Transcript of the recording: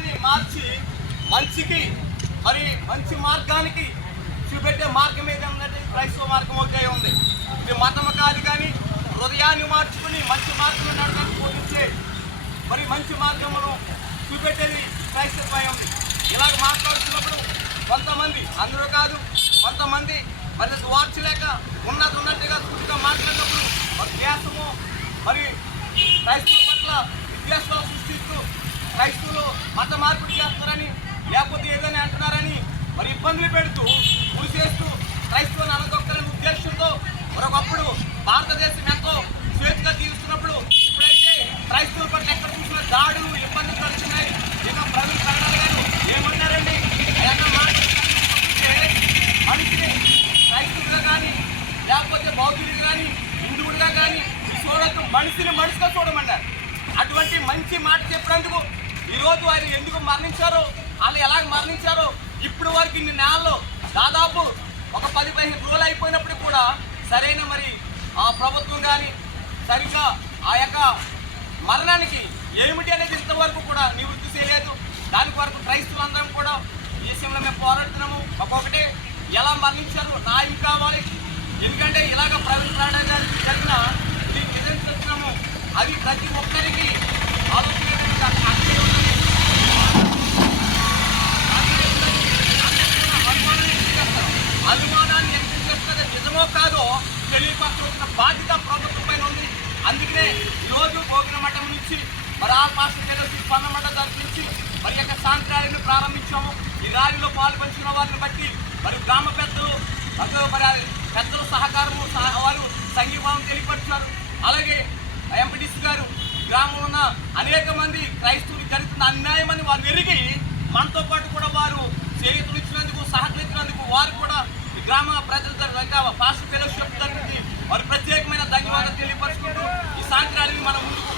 మందిని మార్చి మంచికి మరి మంచి మార్గానికి చూపెట్టే మార్గం ఏదన్నట్టు క్రైస్తవ మార్గం ఒకటే ఉంది. ఇది మతము కాదు, కానీ హృదయాన్ని మార్చుకుని మంచి మార్గంలో నడవడానికి బోధించే మరి మంచి మార్గమును చూపెట్టేది క్రైస్తవం ఉంది. ఇలాగ మాట్లాడుతున్నప్పుడు కొంతమంది, అందరూ కాదు, కొంతమంది మరి వార్చలేక ఉన్నట్టుగా సూటిగా మాట్లాడినప్పుడు మరి దేశము మరి క్రైస్తవుల పట్ల విద్వేషాలు సృష్టిస్తూ క్రైస్తవులు మత మార్పిడి చేస్తారని, లేకపోతే ఏదైనా అంటున్నారని మరి ఇబ్బందులు పెడుతూ చేస్తూ క్రైస్తవులను అనగొక్కాలనే ఉద్దేశంతో మరొకప్పుడు భారతదేశం ఎంతో స్వేచ్ఛగా జీవిస్తున్నప్పుడు ఇప్పుడైతే క్రైస్తవుల పట్ల ఎక్కడ చూసిన దాడులు, ఇబ్బందులు కలుగుతున్నాయి. ఇక ప్రవీణ్ కరణాలు గారు ఏమన్నారండి? మనిషిని క్రైస్తవుడిగా కానీ, లేకపోతే బౌద్ధుడిగా కానీ, హిందువుడిగా కానీ చూడొద్దు, మనిషిని మనిషిగా చూడమన్నారు. అటువంటి మంచి మాట చెప్పినందుకు ఈరోజు ఆయన ఎందుకు మరణించారో, వాళ్ళు ఎలాగ మరణించారో ఇప్పుడు వరకు ఇన్ని నెలల్లో దాదాపు ఒక 10-15 రోజులు అయిపోయినప్పుడు కూడా సరైన మరి ఆ ప్రభుత్వం కానీ సరిగ్గా ఆ యొక్క మరణానికి ఏమిటి అనేది ఇంతవరకు కూడా నివృత్తి చేయలేదు. దాని వరకు క్రైస్తవులందరం కూడా ఈ విషయంలో మేము పోరాడుతున్నాము. ఒక్కొక్కటి ఎలా మరణించారు, న్యాయం కావాలి. ఎందుకంటే ఇలాగ ప్రవీణ్ కరణాలు గారికి జరిగిన దీనికి నిజం చెప్తున్నాము, అది ప్రతి ఒక్కరికి ఆలోచన అనుమానాన్ని వ్యక్తం చేస్తున్నది నిజమో కాదో తెలియపరచవలసిన బాధ్యత ప్రభుత్వం పైన ఉంది. అందుకనే ఈరోజు భోగిన మఠం నుంచి మరి ఆ పాస్టర్ స్పందన మఠం తరఫు మరి యొక్క శాంతి ర్యాలీని ప్రారంభించాము. ఈ ర్యాలీలో పాల్పంచిన వారిని బట్టి మరి గ్రామ పెద్దలు మరి పెద్దల సహకారము వారు సంఘీభావం తెలియపరిచారు. అలాగే ఎంపీటీసీ గారు గ్రామంలో ఉన్న అనేక మంది క్రైస్తవులకు జరుగుతున్న అన్యాయం అని వారు ఎరిగి మనతో పాటు కూడా వారు చేతులు ఇచ్చినందుకు, సహకరించినందుకు వారు కూడా గ్రామ ప్రజల పాస్టర్ ఫెలోషిప్ తరఫున వారు ప్రత్యేకమైన ధన్యవాదాలు తెలియపరుచుకుంటూ ఈ శాంతి ర్యాలీని మనం ముందుకు